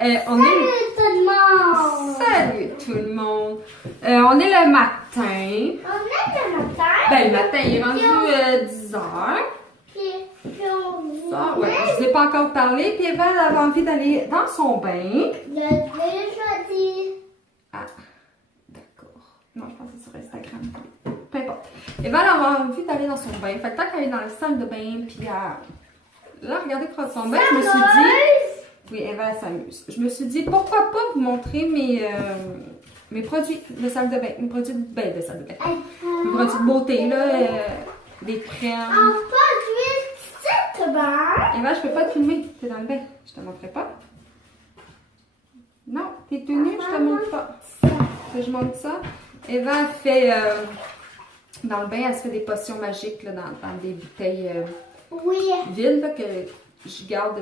Salut tout le monde! Salut tout le monde! On est le matin. On est le matin. Ben, le matin, il est rendu 10 heures. Puis on Ça, ouais, je ne vous ai pas encore parlé. Puis Eva, elle avait envie d'aller dans son bain. Je l'ai déjà dit. Ah, d'accord. Non, je pense que c'est sur Instagram. Peu importe. Eva, elle avait envie d'aller dans son bain. Fait que tant qu'elle est dans la salle de bain, puis là, regardez prendre son bain, je me suis dit... Oui, Eva, elle s'amuse. Je me suis dit, pourquoi pas vous montrer mes produits de salle de bain. Mes produits de salle de bain. Mes produits de beauté, là. Des crèmes. En produit cette bain. Eva, je peux pas te filmer. T'es dans le bain. Je te montrerai pas. Non, t'es tenue, je te montre pas. Je montre ça. Eva, elle fait... dans le bain, elle se fait des potions magiques, là, dans des bouteilles Oui. vides, là, que je garde...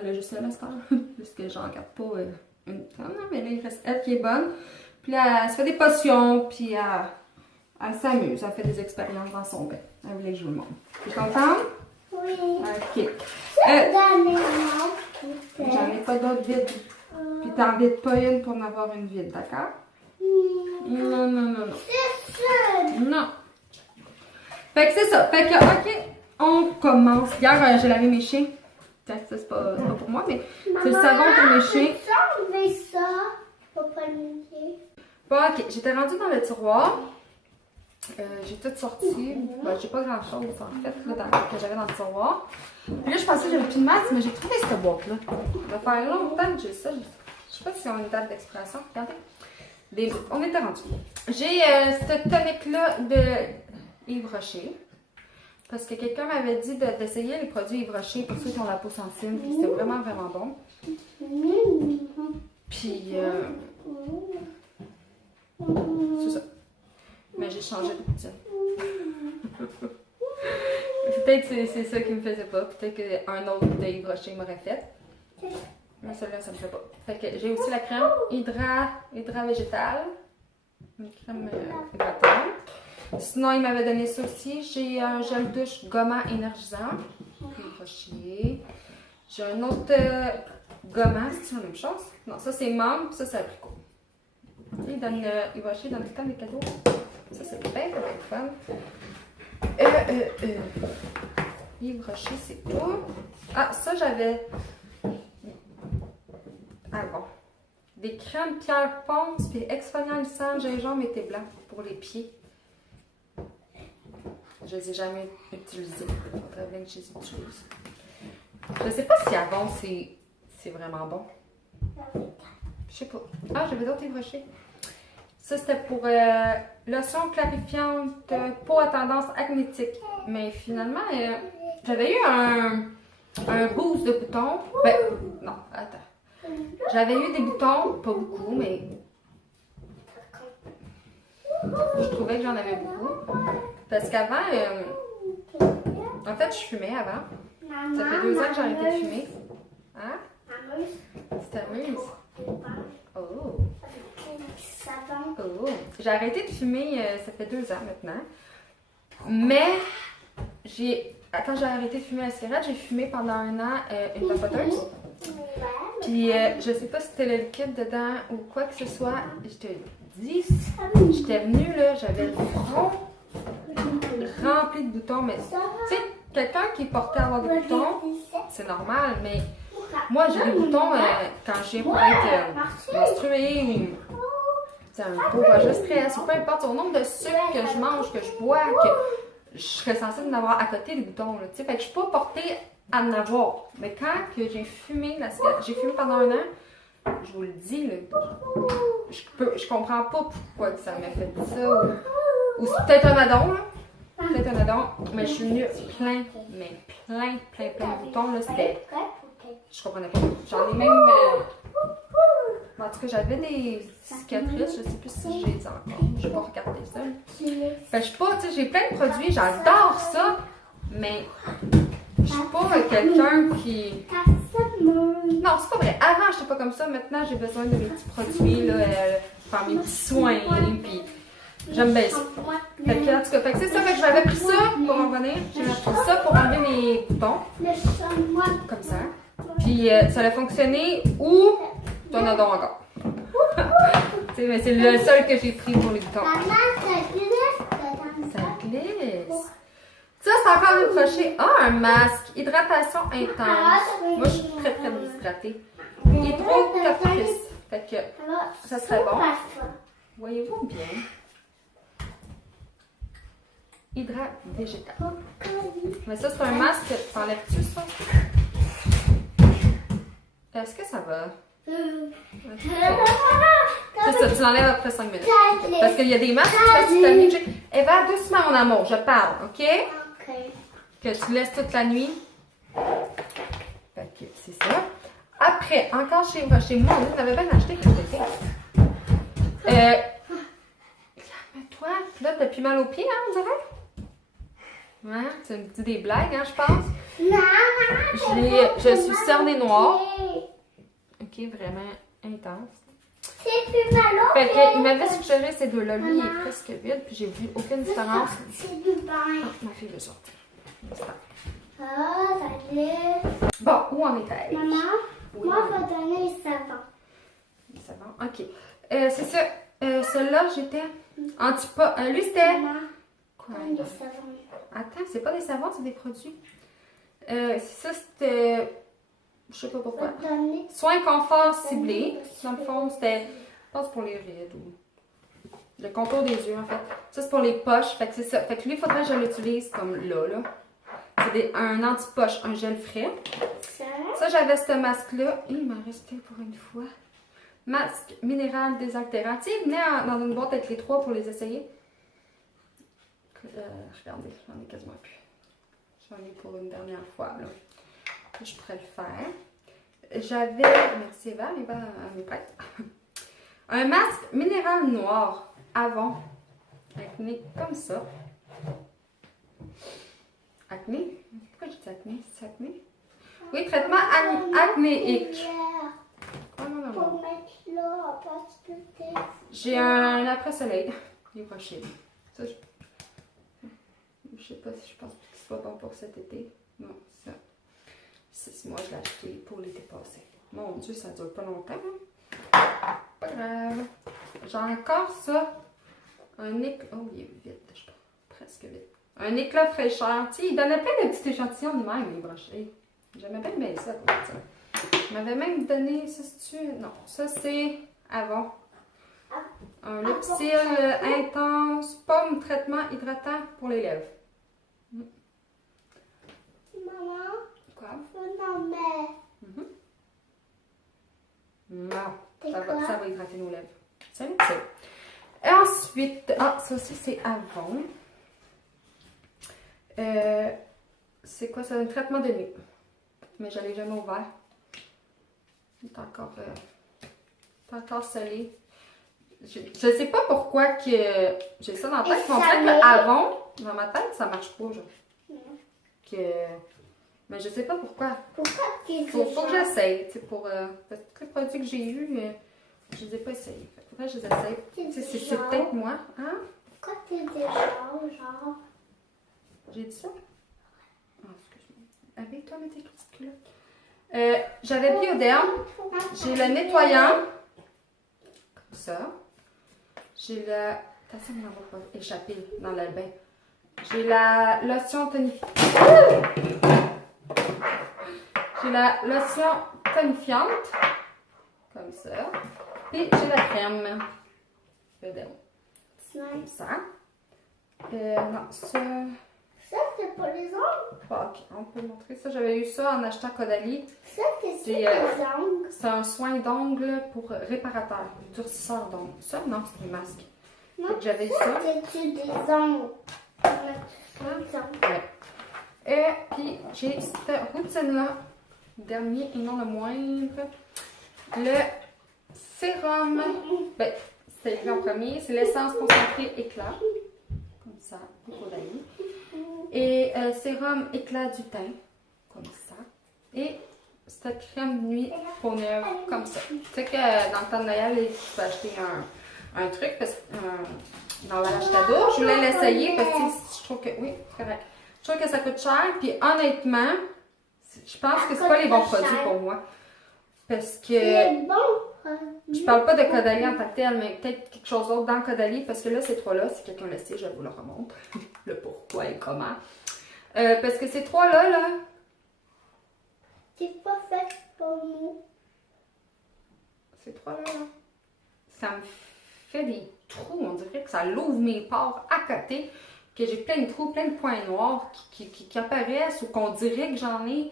elle a juste ça, l'instant. Parce que j'en garde pas une tonne. Mais là, il reste elle qui est bonne. Puis là, elle se fait des potions. Puis elle s'amuse. Elle fait des expériences dans son bain. Elle voulait que je vous le montre. Tu es contente? Oui. Ok. Dernièrement. J'en ai pas d'autres vides. Puis t'en vides pas une pour en avoir une vide, d'accord? Non, non, non, non. C'est ça. Non. Fait que c'est ça. Fait que, ok, on commence. Hier, j'ai lavé mes chiens. Ça, c'est pas pour moi, mais c'est le savon pour mes chiens. Peux-tu enlever ça? Faut pas le mouiller. Bon, ok, j'étais rendue dans le tiroir. J'ai tout sorti. Ben, j'ai pas grand chose en fait là, que j'avais dans le tiroir. Puis là, je pensais que j'avais plus de maths, mais j'ai trouvé cette boîte-là. Ça va faire longtemps que j'ai ça. Je sais pas si on a une date d'expiration. Regardez. On était rendu. J'ai cette tonique-là de Yves Rocher. Parce que quelqu'un m'avait dit d'essayer les produits Yves Rocher pour ceux qui ont la peau sensible. Puis c'était vraiment, vraiment bon. Puis, c'est ça. Mais j'ai changé de routine. Peut-être que c'est ça qui me faisait pas. Peut-être qu'un autre de Yves Rocher m'aurait fait. Mais celui-là, ça me fait pas. Fait que j'ai aussi la crème Hydra végétale. Une crème hydratante. Sinon, il m'avait donné ça aussi. J'ai un gel douche gommant énergisant. Yves Rocher. J'ai un autre gommant. C'est-tu la même chose? Non, ça c'est menthe, ça c'est abricot. Yves Rocher donne tout le temps des cadeaux. Ça c'est bien, bien fun. Yves Rocher, c'est tout. Ah, ça j'avais. Ah bon. Des crèmes Pierre Ponce puis exfoliant lissant gingembre et thé blanc pour les pieds. Je ne les ai jamais utilisés. Il faudrait bien que je les utilise. Je ne sais pas si avant c'est vraiment bon. Je sais pas. Ah, j'avais d'autres Yves Rocher. Ça, c'était pour lotion clarifiante, peau à tendance acnétique. Mais finalement, j'avais eu un boost de boutons. Ben, non, attends. J'avais eu des boutons, pas beaucoup, mais je trouvais que j'en avais beaucoup. Parce qu'avant, en fait, je fumais avant. Ça fait 2 ans que j'ai arrêté de fumer. Hein? Tu t'amuses? Oh! Oh! J'ai arrêté de fumer, ça fait 2 ans maintenant. Mais, quand j'ai arrêté de fumer la cigarette, j'ai fumé pendant 1 an une vapoteuse. Puis, je sais pas si c'était le liquide dedans ou quoi que ce soit. Je te dis, j'étais venue là, j'avais le front rempli de boutons. Mais, tu sais, quelqu'un qui est porté à avoir des boutons, c'est normal, mais moi, j'ai des boutons quand je viens pour être menstruée, c'est un pauvre de stress, ou peu importe, au nombre de sucre que je mange, que je bois, que je serais censée en avoir à côté des boutons, là, tu sais. Fait que je suis pas portée à en avoir. Mais quand que j'ai fumé la cigarette, j'ai fumé pendant 1 an, je vous le dis, là, je comprends pas pourquoi que ça m'a fait ça, ou c'est peut-être un addon, là. Peut-être un addon, mais je suis venue plein de boutons, là, c'était... Je comprenais pas. J'en ai même... En tout cas, j'avais des cicatrices, je sais plus si j'ai ça encore. Je vais pas regarder ça. Fait que je suis pas, tu sais, j'ai plein de produits, j'adore ça, mais je suis pas quelqu'un qui... Non, c'est pas vrai. Avant, j'étais pas comme ça. Maintenant, j'ai besoin de mes petits produits, là, faire mes petits soins, puis j'aime bien ça. Fait que, en tout cas, c'est ça. Fait que j'avais pris ça pour en revenir. J'ai pris ça pour enlever mes boutons. Comme ça. Puis ça a fonctionné ou t'en as donc encore. Tu sais, mais c'est le seul que j'ai pris pour les boutons. Maman, ça glisse. Ça glisse. Ça, c'est encore une crochée. Ah, un masque. Hydratation intense. Moi, je suis très, très déshydratée. Hydro caprice. Fait que ça serait bon. Voyez-vous bien? Hydrat végétal. Mais ça, c'est un masque. T'enlèves-tu ça? Est-ce que ça va? C'est ça, tu l'enlèves après 5 minutes. Parce qu'il y a des masques qui sont tannés. Eva, doucement, mon amour, je parle, OK? Ok. Que tu laisses toute la nuit. Fait que c'est ça. Après, encore chez moi, on avait bien acheté quelque chose. Toi, là, t'as plus mal aux pieds, hein, on dirait? Ouais, tu me dis des blagues, hein, je pense. Je suis cernée noire. Ok, vraiment intense. C'est plus mal au Fait pied. que, il m'avait suggéré ces deux-là. Lui, il est presque vide, puis j'ai vu aucune différence. C'est du bain. Ah, ma fille veut sortir. Ah, ça glisse. Bon, où on était? Maman, Oui. moi, je vais donner le savon. Le savon, ok. C'est ça. Celui-là, j'étais anti-pas. Lui, c'était. Maman, Quoi? donne le savon. Attends, c'est pas des savons, c'est des produits. Ça, c'était. Je sais pas Je pourquoi. vais donner. Soins confort ciblés. Dans le fond, c'était. Je pense pour les rides ou. Le contour des yeux, en fait. Ça, c'est pour les poches. Fait que c'est ça. Fait que lui, il faudrait que je l'utilise comme là. C'est un anti-poche, un gel frais. Ça. Ça, j'avais ce masque-là. Il m'a resté pour une fois. Masque minéral désaltérant. Tu sais, il venait dans une boîte avec les trois pour les essayer. Regardez, j'en ai quasiment plus. J'en ai pour une dernière fois, là. Je pourrais le faire. J'avais, merci Eva, Eva mes prête. Un masque minéral noir avant. Acné comme ça. Acné? Pourquoi je dis acné? C'est acné? Oui, traitement acnéique. Quoi, non, non, non. Pour mettre là, parce que t'es. J'ai un après-soleil. Il est pas cher. Ça, je sais pas si je pense qu'il soit bon pour cet été. Non, ça. Moi, je l'ai acheté pour l'été passé. Mon Dieu, ça dure pas longtemps. Hein? Pas grave. J'ai encore ça. Un éclat. Oh, il est vite, je pense. Presque vite. Un éclat fraîcheur. Tu sais, il donnait plein de petits échantillons de même, les brochets. J'aimais bien ça, comme ça. Il m'avait même donné. Ça, c'est-tu. Non, ça, c'est avant. Un lipsil intense, pomme, traitement hydratant pour les lèvres. Maman, Quoi? je n'en mets. Non, ça va hydrater nos lèvres. C'est utile. Et ensuite, ça aussi c'est avant. C'est quoi ça? Un traitement de nuit. Mais je ne l'ai jamais ouvert. Il est encore scellé. Je ne sais pas pourquoi que j'ai ça dans la tête. Mais on dirait qu'avant, dans ma tête, ça marche pas. Genre. Mais je sais pas pourquoi. Pourquoi tu Faut que j'essaye. Parce que tous les produits que j'ai eus, je les ai pas essayés. Faudrait que je les essaye. C'est peut-être moi. Hein? Pourquoi tu dis genre? J'ai dit ça? Ah, excuse-moi. Avec toi, mets tes petites culottes. J'avais Bioderm. J'ai le nettoyant. Comme ça. J'ai le. Attention, on va pas échapper dans le bain. J'ai la lotion tonifiante. J'ai la lotion tonifiante. Comme ça. Et j'ai la crème. Bioderm. Comme ça. Non, ça. Ça, c'est pour les ongles. Ok, on peut montrer ça. J'avais eu ça en achetant Caudalie. Ça, c'est pour les ongles. C'est un soin d'ongles pour réparateur, durcisseur d'ongles. Ça, non, c'est du masque. Non, j'avais eu ça, ça. c'est des ongles. Ouais. Et puis, j'ai cette routine-là, dernier et non le moindre. Le sérum. Ben, c'était lui en premier. C'est l'essence concentrée éclat. Comme ça, pour Caudalie. Et sérum éclat du teint, comme ça. Et cette crème nuit peau neuve, comme ça. Tu sais que dans le temps de Noël, tu peux acheter un truc parce que dans l'âge cadeau, je voulais l'essayer parce que je trouve que, oui, c'est correct. Je trouve que ça coûte cher, puis honnêtement, Je pense que c'est pas les bons produits pour moi. Parce que C'est bon. je parle pas de Caudalie en tant que tel, mais peut-être quelque chose d'autre dans Caudalie, parce que là, ces trois-là, si quelqu'un le sait, je vous le remonte. Le pourquoi et comment. Parce que ces trois-là, là, C'est pas fait pour nous. ces trois-là, là, ça me fait des trous. On dirait que ça l'ouvre mes pores à côté, que j'ai plein de trous, plein de points noirs qui apparaissent ou qu'on dirait que j'en ai.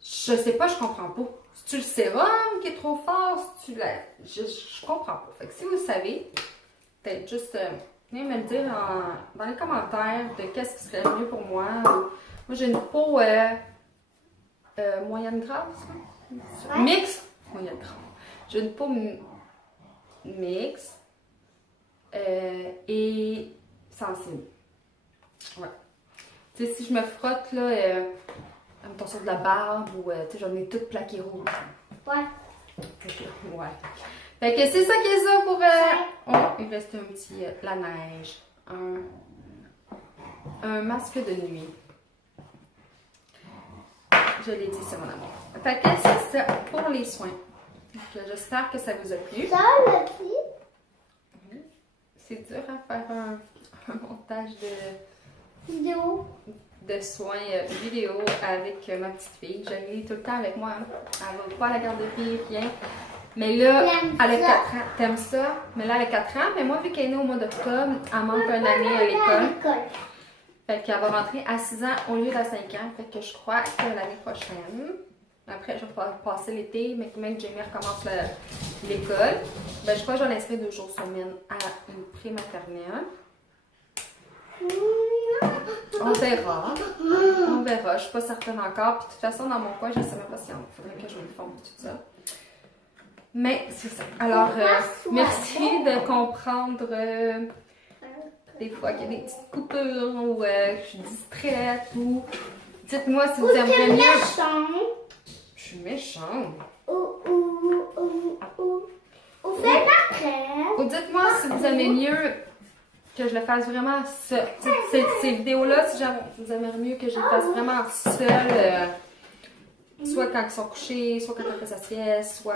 Je sais pas, je comprends pas. C'est-tu le sérum qui est trop fort? C'est-tu la... Je comprends pas. Fait que si vous savez, peut-être juste venez me le dire dans les commentaires de qu'est-ce qui serait mieux pour moi. Moi, j'ai une peau moyenne grasse. Ouais. Mix. Moyenne grasse. J'ai une peau mix et sensible. Ouais. Tu sais, si je me frotte, là, mettons sur de la barbe ou, tu sais, j'en ai toutes plaquées rouges. Ouais. Ouais. Fait que c'est ça qui est ça pour... Oh, il reste un petit... la neige. Un masque de nuit. Je l'ai dit, c'est mon amour. Fait que c'est ça pour les soins. Donc, j'espère que ça vous a plu. Ça, le petit C'est dur à faire un montage vidéo. de soins vidéo avec ma petite fille. Je l'ai tout le temps avec moi. Hein. Elle va pas à la garderie, rien. Mais là, elle a 4 ans. T'aimes ça? Mais là, elle a 4 ans. Mais moi, vu qu'elle est née au mois d'octobre, elle manque une année à l'école. Fait qu'elle va rentrer à 6 ans au lieu d'à 5 ans. Fait que je crois que l'année prochaine, après, je vais passer l'été, mais même Jamie recommence l'école. Ben, je crois que je vais l'inscrire 2 jours semaine à une pré-maternelle. On verra. On verra. Je suis pas certaine encore. Puis de toute façon, dans mon coin, je ne sais même pas s'il faudrait que je me forme tout ça. Mais c'est ça. Alors, merci de comprendre des fois qu'il y a des petites coupures ou je suis distraite ou... Dites-moi si vous aimeriez mieux. Je suis méchante. Ou fais la crème. Ou dites-moi si vous aimez mieux que je le fasse vraiment seule. Ces vidéos-là, si vous aimeriez mieux que je le fasse vraiment seule, soit quand ils sont couchés, soit quand elle fait sa sieste, soit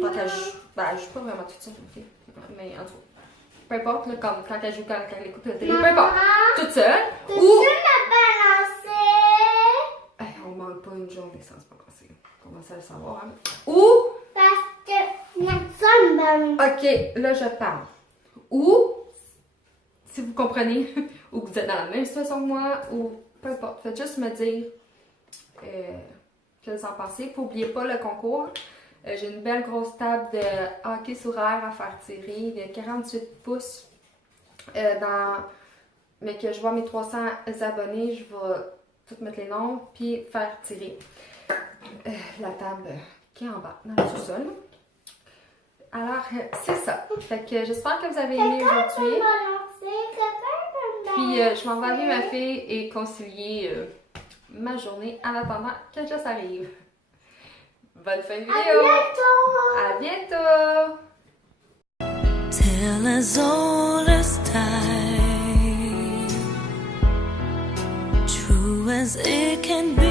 quand elle joue. Ben, elle joue pas vraiment toute seule, mais en tout cas. Peu importe, là, comme quand elle joue, quand elle écoute la télé, peu importe. Toute seule. Tu Ou... m'as balancé. Hey, on manque pas une journée sans se balancer. On commence à le savoir, hein. Ou... Parce que personne m'a. Ok, là je parle. Ou, si vous comprenez, ou que vous êtes dans la même situation que moi, ou peu importe, faites juste me dire que vous en pensez. Puis n'oubliez pas le concours. J'ai une belle grosse table de hockey sur air à faire tirer de 48 pouces. Mais que je vois mes 300 abonnés, je vais tout mettre les noms puis faire tirer la table qui est en bas, dans le sous-sol. Alors, c'est ça. Fait que j'espère que vous avez aimé aujourd'hui. Puis, je m'en vais aller ma fille et concilier ma journée en attendant que Jess arrive. Bonne fin de vidéo! À bientôt! Till as old as time, true as it can be.